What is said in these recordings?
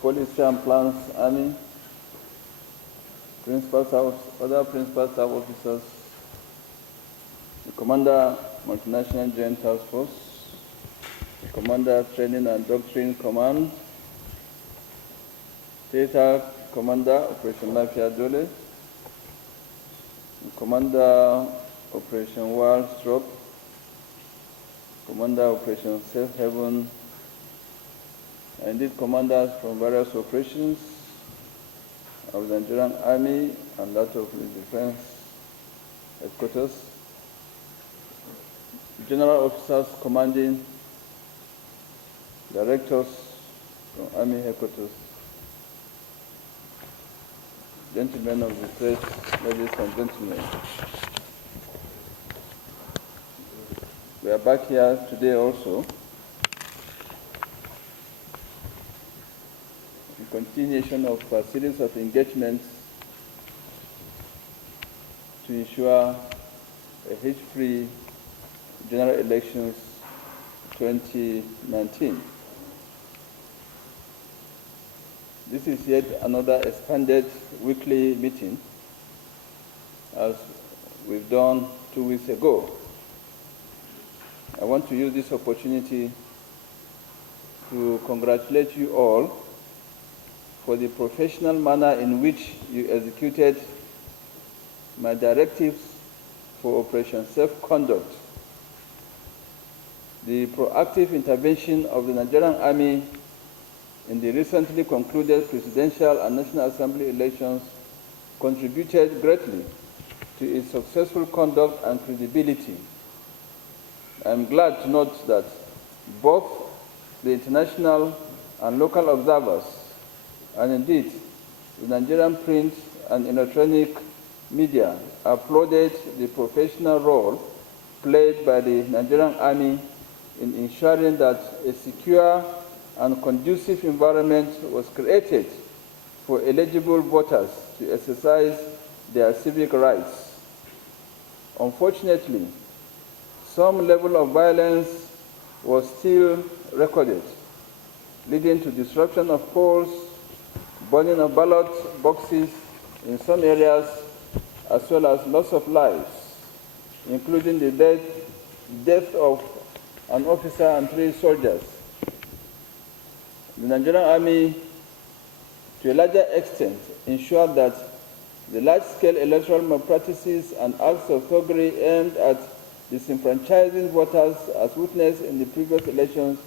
Police and Plans Army, other principal staff officers, the Commander, Multinational Joint Task Force, the Commander, Training and Doctrine Command, Theater Commander, Operation Lafia Dole, the Commander, Operation Wild Stroke, Commander, Operation Safe Haven, and indeed commanders from various operations of the Nigerian Army and that of the Defense Headquarters, general officers commanding, directors from Army Headquarters, gentlemen of the press, ladies and gentlemen. We are back here today also in continuation of a series of engagements to ensure a hitch-free general elections 2019. This is yet another expanded weekly meeting, as we've done 2 weeks ago. I want to use this opportunity to congratulate you all for the professional manner in which you executed my directives for Operation Safe Conduct, the proactive intervention of the Nigerian Army in the recently concluded presidential and National Assembly elections contributed greatly to its successful conduct and credibility. I am glad to note that both the international and local observers, and indeed the Nigerian print and electronic media, applauded the professional role played by the Nigerian Army in ensuring that a secure and conducive environment was created for eligible voters to exercise their civic rights. Unfortunately, some level of violence was still recorded, leading to disruption of polls, burning of ballot boxes in some areas, as well as loss of lives, including the death of an officer and 3 soldiers. The Nigerian Army, to a larger extent, ensured that the large-scale electoral malpractices and acts of thuggery aimed at disenfranchising voters, as witnessed in the previous elections,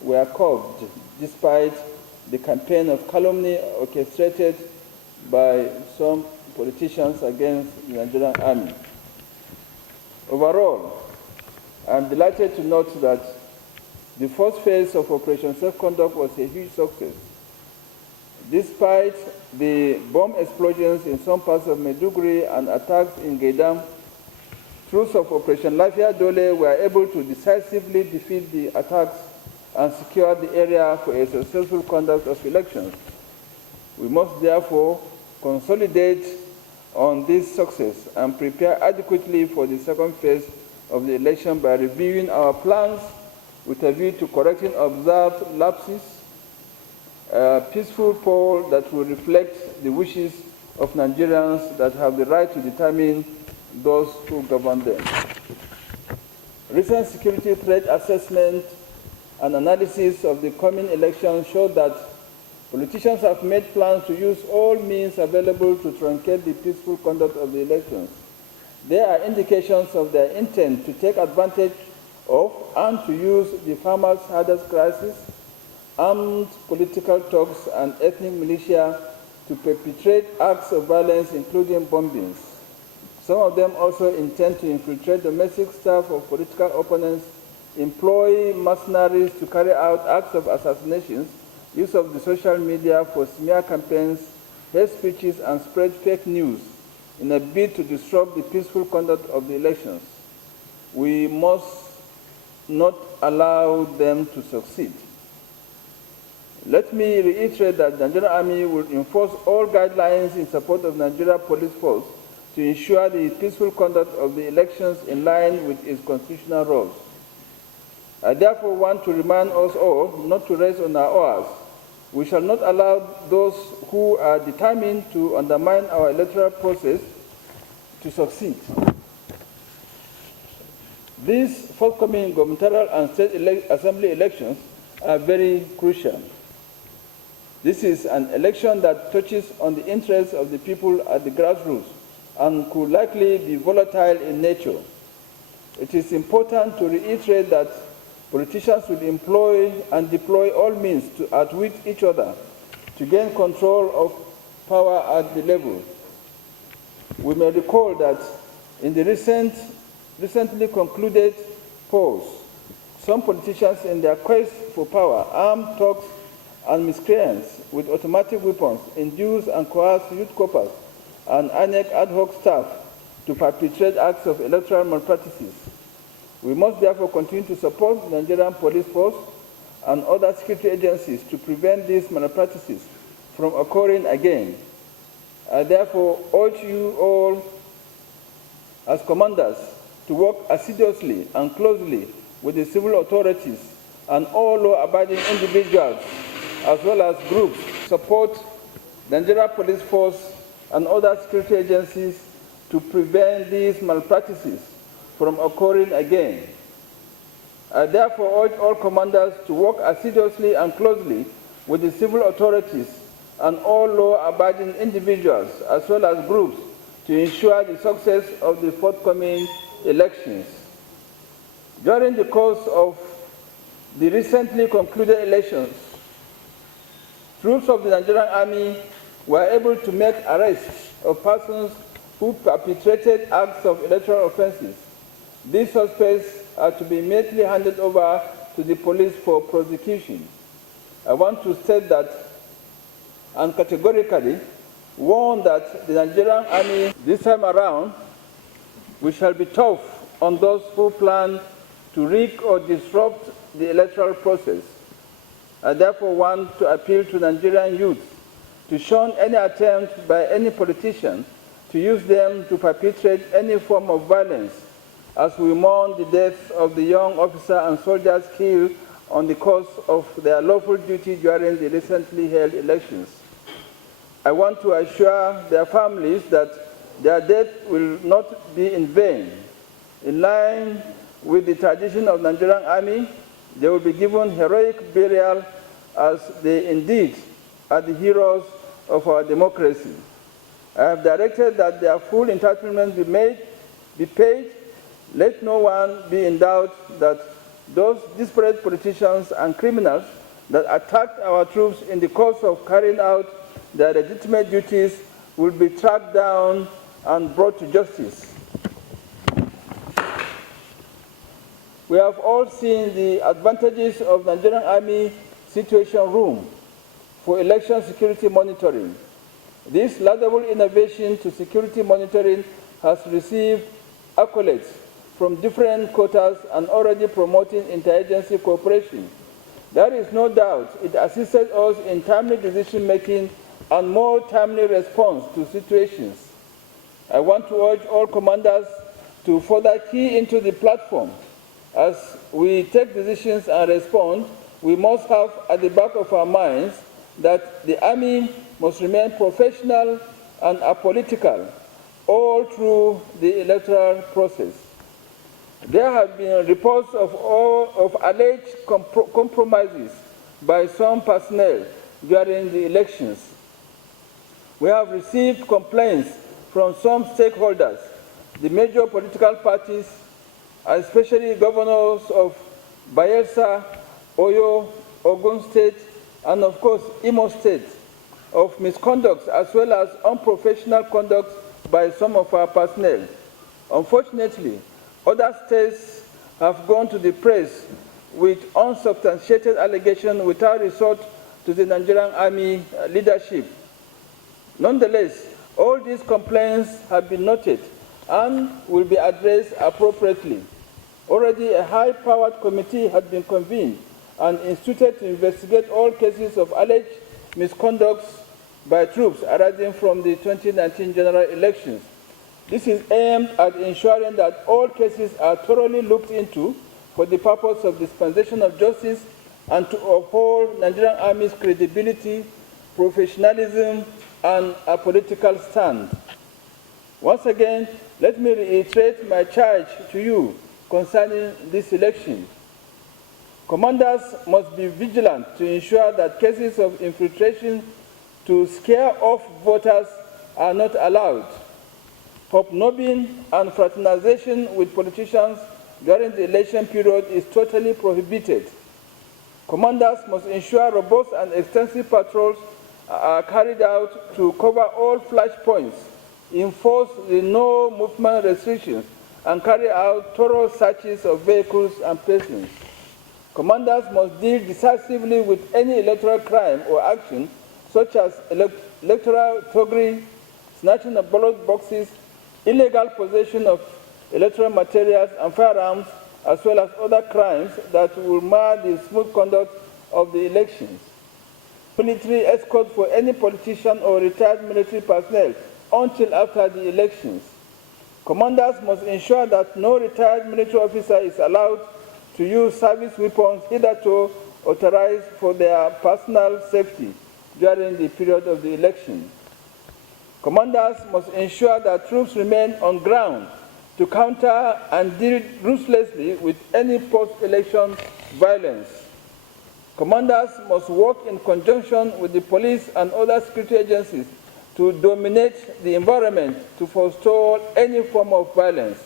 were curbed, despite the campaign of calumny orchestrated by some politicians against the Nigerian Army. Overall, I am delighted to note that the first phase of Operation Safe Conduct was a huge success. Despite the bomb explosions in some parts of Maiduguri and attacks in Gaidam, troops of Operation Lafia Dole were able to decisively defeat the attacks and secure the area for a successful conduct of elections. We must therefore consolidate on this success and prepare adequately for the second phase of the election by reviewing our plans with a view to correcting observed lapses, a peaceful poll that will reflect the wishes of Nigerians that have the right to determine those who govern them. Recent security threat assessment and analysis of the coming election showed that politicians have made plans to use all means available to truncate the peaceful conduct of the elections. There are indications of their intent to take advantage of and to use the farmers' hardest crisis, armed political thugs and ethnic militia to perpetrate acts of violence, including bombings. Some of them also intend to infiltrate domestic staff of political opponents, employ mercenaries to carry out acts of assassinations, use of the social media for smear campaigns, hate speeches, and spread fake news in a bid to disrupt the peaceful conduct of the elections. We must not allow them to succeed. Let me reiterate that the Nigerian Army will enforce all guidelines in support of Nigeria Police Force to ensure the peaceful conduct of the elections in line with its constitutional roles. I therefore want to remind us all not to rest on our oars We shall not allow those who are determined to undermine our electoral process to succeed. These forthcoming gubernatorial and state assembly elections are very crucial. This is an election that touches on the interests of the people at the grassroots and could likely be volatile in nature. It is important to reiterate that politicians will employ and deploy all means to outwit each other to gain control of power at the level. We may recall that in the recently concluded polls, some politicians in their quest for power armed thugs and miscreants with automatic weapons induce and coerce youth corps and INEC ad hoc staff to perpetrate acts of electoral malpractices. We must therefore continue to support the Nigerian police force and other security agencies to prevent these malpractices from occurring again. I therefore urge you all as commanders to work assiduously and closely with the civil authorities and all law-abiding individuals as well as groups support the Nigerian police force and other security agencies to prevent these malpractices from occurring again. I therefore urge all commanders to work assiduously and closely with the civil authorities and all law-abiding individuals as well as groups to ensure the success of the forthcoming elections. During the course of the recently concluded elections, troops of the Nigerian Army were able to make arrests of persons who perpetrated acts of electoral offenses. These suspects are to be immediately handed over to the police for prosecution. I want to state that and categorically warn that the Nigerian Army this time around, we shall be tough on those who plan to rig or disrupt the electoral process. I therefore want to appeal to Nigerian youth to shun any attempt by any politician to use them to perpetrate any form of violence as we mourn the death of the young officer and soldiers killed on the course of their lawful duty during the recently held elections. I want to assure their families that their death will not be in vain. In line with the tradition of the Nigerian Army, they will be given heroic burial as they indeed are the heroes of our democracy. I have directed that their full entitlement be paid. Let no one be in doubt that those disparate politicians and criminals that attacked our troops in the course of carrying out their legitimate duties will be tracked down and brought to justice. We have all seen the advantages of the Nigerian Army Situation Room for election security monitoring. This laudable innovation to security monitoring has received accolades from different quarters and already promoting interagency cooperation. There is no doubt it assisted us in timely decision-making and more timely response to situations. I want to urge all commanders to further key into the platform. As we take decisions and respond, we must have at the back of our minds that the Army must remain professional and apolitical all through the electoral process. There have been reports of alleged compromises by some personnel during the elections. We have received complaints from some stakeholders, the major political parties, especially governors of Bayelsa, Oyo, Ogun State, and of course Imo State, of misconduct as well as unprofessional conduct by some of our personnel. Unfortunately, other states have gone to the press with unsubstantiated allegations without resort to the Nigerian Army leadership. Nonetheless, all these complaints have been noted and will be addressed appropriately. Already a high-powered committee has been convened and instituted to investigate all cases of alleged misconduct by troops arising from the 2019 general elections. This is aimed at ensuring that all cases are thoroughly looked into for the purpose of dispensation of justice and to uphold Nigerian Army's credibility, professionalism, and a political stand. Once again, let me reiterate my charge to you concerning this election. Commanders must be vigilant to ensure that cases of infiltration to scare off voters are not allowed. Hobnobbing and fraternization with politicians during the election period is totally prohibited. Commanders must ensure robust and extensive patrols are carried out to cover all flash points, enforce the no movement restrictions, and carry out thorough searches of vehicles and persons. Commanders must deal decisively with any electoral crime or action, such as electoral thuggery, snatching of ballot boxes, illegal possession of electoral materials and firearms, as well as other crimes that will mar the smooth conduct of the elections. Military escort for any politician or retired military personnel until after the elections. Commanders must ensure that no retired military officer is allowed to use service weapons hitherto authorized for their personal safety during the period of the election. Commanders must ensure that troops remain on ground to counter and deal ruthlessly with any post-election violence. Commanders must work in conjunction with the police and other security agencies to dominate the environment to forestall any form of violence.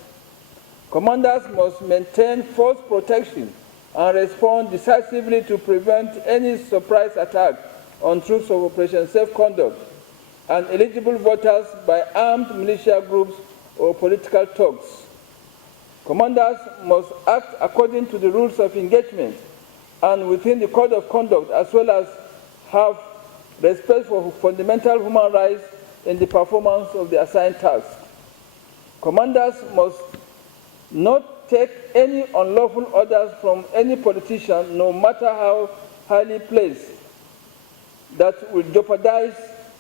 Commanders must maintain force protection and respond decisively to prevent any surprise attack on troops of Operation Safe Conduct and eligible voters by armed militia groups or political thugs. Commanders must act according to the rules of engagement and within the code of conduct, as well as have respect for fundamental human rights in the performance of the assigned task. Commanders must not take any unlawful orders from any politician, no matter how highly placed, that will jeopardize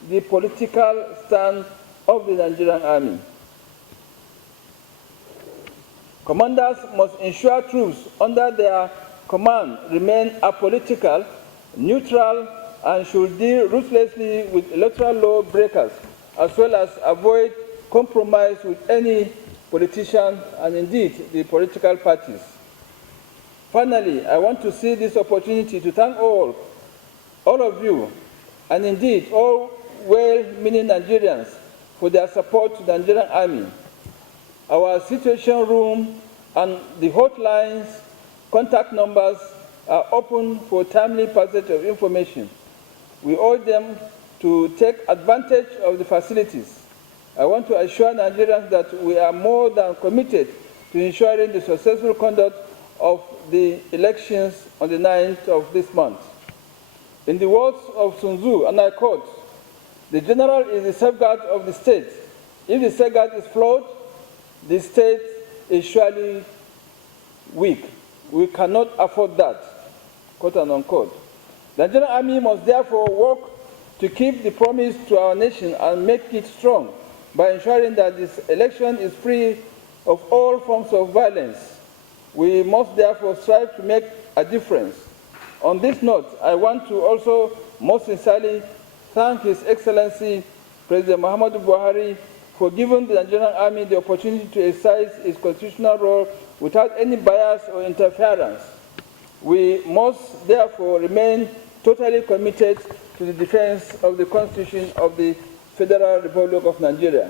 the political stand of the Nigerian Army. Commanders must ensure troops under their command remain apolitical, neutral, and should deal ruthlessly with electoral law breakers, as well as avoid compromise with any politician and indeed the political parties. Finally, I want to see this opportunity to thank all of you, and indeed all well-meaning Nigerians for their support to the Nigerian Army. Our situation room and the hotlines, contact numbers are open for timely passage of information. We urge them to take advantage of the facilities. I want to assure Nigerians that we are more than committed to ensuring the successful conduct of the elections on the 9th of this month. In the words of Sun Tzu, and I quote, "The general is the safeguard of the state. If the safeguard is flawed, the state is surely weak. We cannot afford that," quote and unquote. The Nigerian Army must therefore work to keep the promise to our nation and make it strong by ensuring that this election is free of all forms of violence. We must therefore strive to make a difference. On this note, I want to also most sincerely thank His Excellency President Muhammadu Buhari for giving the Nigerian Army the opportunity to exercise its constitutional role without any bias or interference. We must therefore remain totally committed to the defense of the Constitution of the Federal Republic of Nigeria.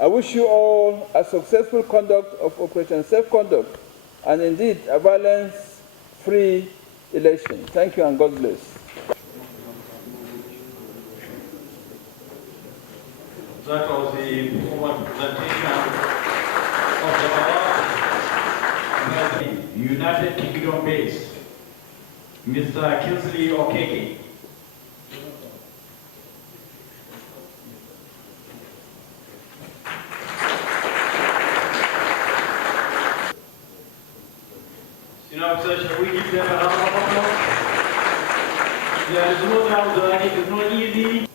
I wish you all a successful conduct of Operation Safe Conduct and indeed a violence-free election. Thank you and God bless. That was the formal presentation of the United Kingdom base, Mr. Kingsley Okeke. Shall we give them a round of applause? There is no doubt that it is not easy.